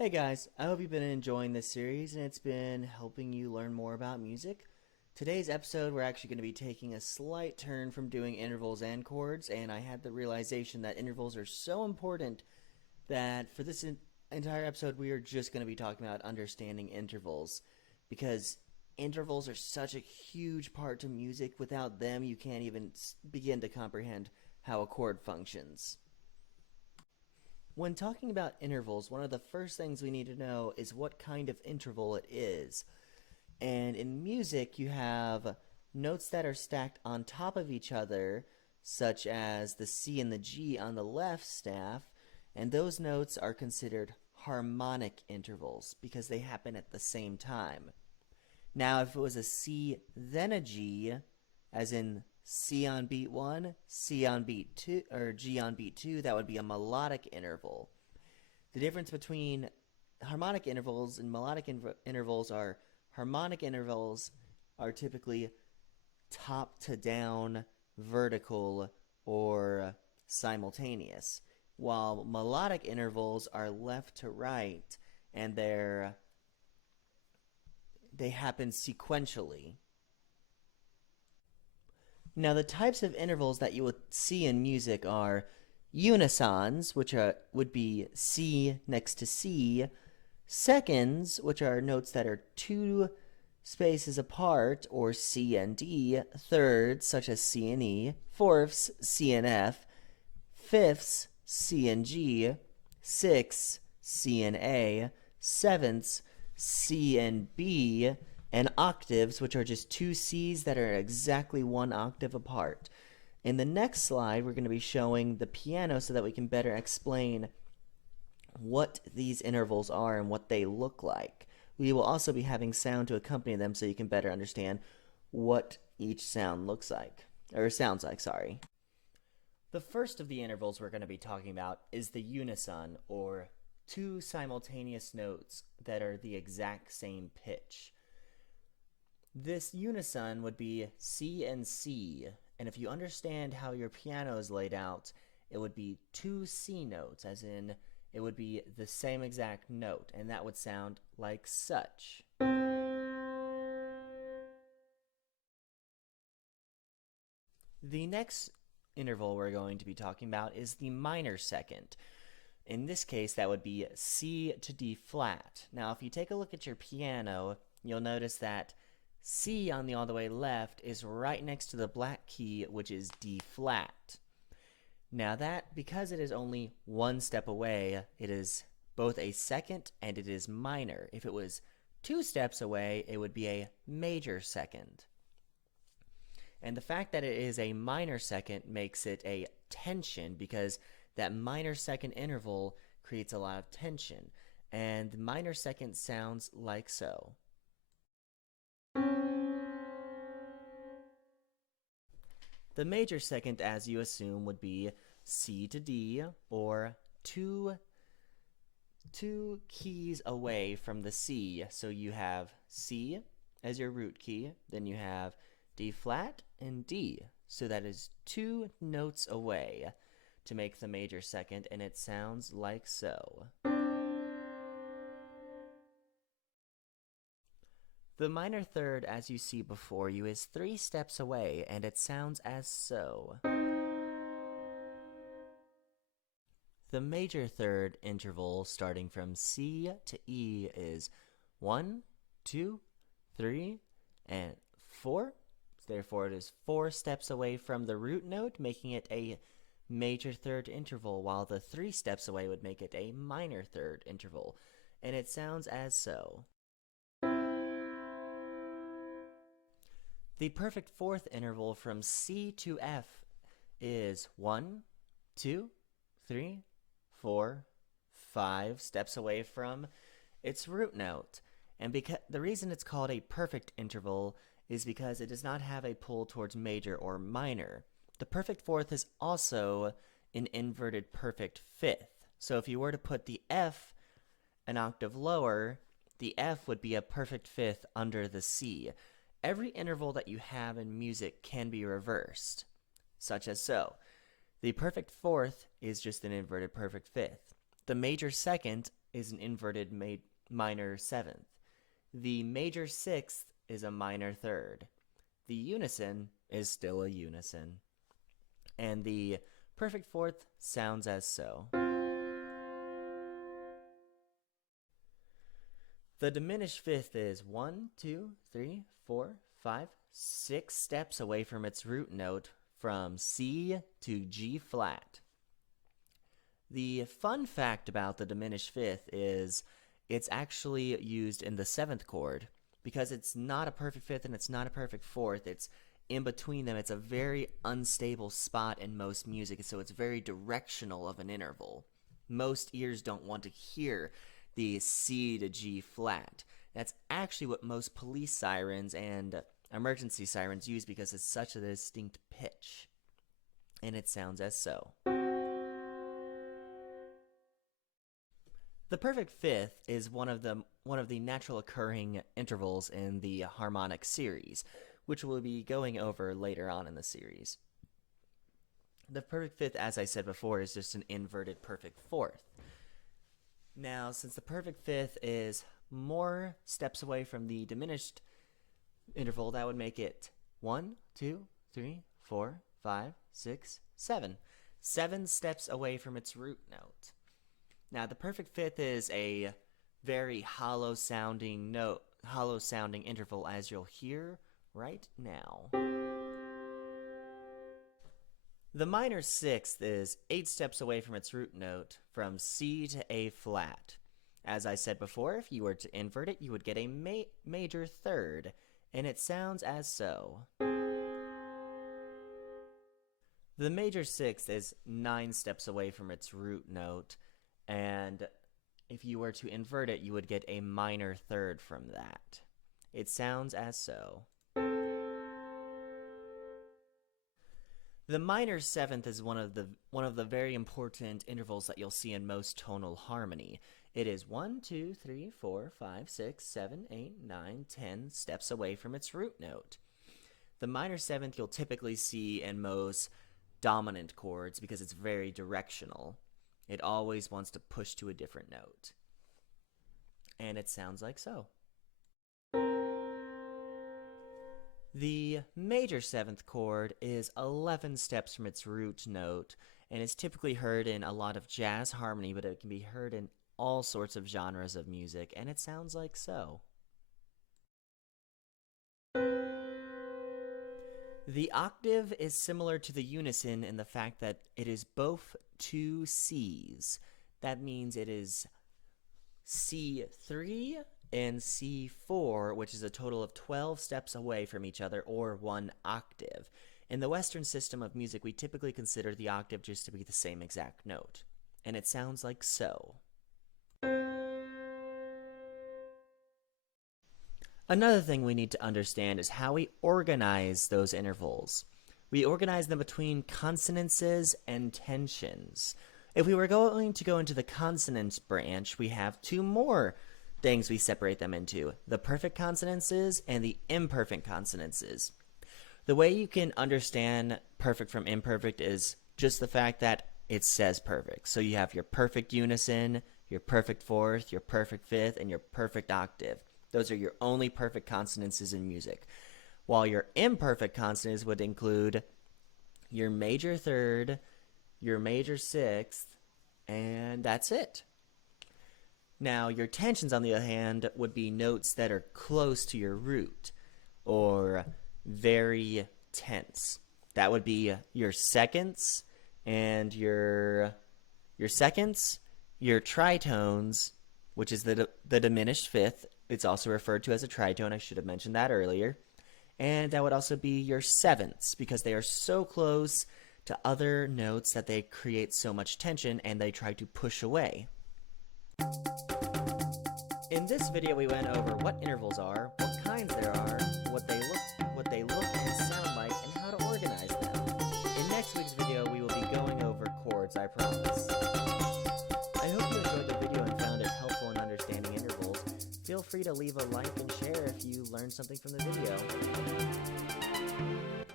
Hey guys, I hope you've been enjoying this series and it's been helping you learn more about music. Today's episode, we're actually going to be taking a slight turn from doing intervals and chords, and I had the realization that intervals are so important that for this entire episode, we are just going to be talking about understanding intervals because intervals are such a huge part to music. Without them, you can't even begin to comprehend how a chord functions. When talking about intervals, one of the first things we need to know is what kind of interval it is. And in music, you have notes that are stacked on top of each other, such as the C and the G on the left staff, and those notes are considered harmonic intervals because they happen at the same time. Now, if it was a C then a G, as in C on beat 1, C on beat 2, or G on beat 2, that would be a melodic interval. The difference between harmonic intervals and melodic intervals are harmonic intervals are typically top to down, vertical, or simultaneous, while melodic intervals are left to right and they happen sequentially. Now, the types of intervals that you would see in music are unisons, which would be C next to C, seconds, which are notes that are two spaces apart, or C and D, thirds, such as C and E, fourths, C and F, fifths, C and G, sixths, C and A, sevenths, C and B, and octaves, which are just two C's that are exactly one octave apart. In the next slide, we're going to be showing the piano so that we can better explain what these intervals are and what they look like. We will also be having sound to accompany them so you can better understand what each sound looks like, or sounds like, sorry. The first of the intervals we're going to be talking about is the unison, or two simultaneous notes that are the exact same pitch. This unison would be C and C, and if you understand how your piano is laid out, it would be two C notes, as in it would be the same exact note, and that would sound like such. The next interval we're going to be talking about is the minor second. In this case, that would be C to D flat. Now, if you take a look at your piano, you'll notice that C on the all the way left is right next to the black key, which is D flat. Now that, because it is only one step away, it is both a second and it is minor. If it was two steps away, it would be a major second. And the fact that it is a minor second makes it a tension, because that minor second interval creates a lot of tension. And the minor second sounds like so. The major second, as you assume, would be C to D, or two keys away from the C. So you have C as your root key, then you have D flat and D. So that is two notes away to make the major second, and it sounds like so. The minor third, as you see before you, is three steps away, and it sounds as so. The major third interval starting from C to E is 1, 2, 3, and 4. Therefore, it is 4 steps away from the root note, making it a major third interval, while the 3 steps away would make it a minor third interval, and it sounds as so. The perfect fourth interval from C to F is 1, 2, 3, 4, 5 steps away from its root note. And the reason it's called a perfect interval is because it does not have a pull towards major or minor. The perfect fourth is also an inverted perfect fifth. So if you were to put the F an octave lower, the F would be a perfect fifth under the C. Every interval that you have in music can be reversed, such as so. The perfect fourth is just an inverted perfect fifth. The major second is an inverted minor seventh. The major sixth is a minor third. The unison is still a unison. And the perfect fourth sounds as so. The diminished fifth is 1, 2, 3, 4, 5, 6 steps away from its root note from C to G flat. The fun fact about the diminished fifth is it's actually used in the seventh chord because it's not a perfect fifth and it's not a perfect fourth. It's in between them. It's a very unstable spot in most music, so it's very directional of an interval. Most ears don't want to hear the C to G flat. That's actually what most police sirens and emergency sirens use because it's such a distinct pitch. And it sounds as so. The perfect fifth is one of the natural occurring intervals in the harmonic series, which we'll be going over later on in the series. The perfect fifth, as I said before, is just an inverted perfect fourth. Now, since the perfect fifth is more steps away from the diminished interval, that would make it 1, 2, 3, 4, 5, 6, 7. 7 steps away from its root note. Now, the perfect fifth is a very hollow sounding interval, as you'll hear right now. The minor sixth is 8 steps away from its root note from C to A flat. As I said before, if you were to invert it, you would get a major third, and it sounds as so. The major sixth is 9 steps away from its root note, and if you were to invert it, you would get a minor third from that. It sounds as so. The minor seventh is one of the very important intervals that you'll see in most tonal harmony. It is 1, 2, 3, 4, 5, 6, 7, 8, 9, 10 steps away from its root note. The minor seventh you'll typically see in most dominant chords because it's very directional. It always wants to push to a different note. And it sounds like so. The major seventh chord is 11 steps from its root note and is typically heard in a lot of jazz harmony, but it can be heard in all sorts of genres of music, and it sounds like so. The octave is similar to the unison in the fact that it is both 2 C's. That means it is C3 and C4, which is a total of 12 steps away from each other, or 1 octave. In the Western system of music, we typically consider the octave just to be the same exact note, and it sounds like so. Another thing we need to understand is how we organize those intervals. We organize them between consonances and tensions. If we were going to go into the consonants branch, we have 2 more things we separate them into: the perfect consonances and the imperfect consonances. The way you can understand perfect from imperfect is just the fact that it says perfect. So you have your perfect unison, your perfect fourth, your perfect fifth, and your perfect octave. Those are your only perfect consonances in music. While your imperfect consonants would include your major third, your major sixth, and that's it. Now, your tensions, on the other hand, would be notes that are close to your root, or very tense. That would be your seconds, and your seconds, your tritones, which is the diminished fifth. It's also referred to as a tritone. I should have mentioned that earlier. And that would also be your sevenths, because they are so close to other notes that they create so much tension and they try to push away. In this video, we went over what intervals are, what kinds there are, what they look and sound like, and how to organize them. In next week's video, we will be going over chords, I promise. I hope you enjoyed the video and found it helpful in understanding intervals. Feel free to leave a like and share if you learned something from the video.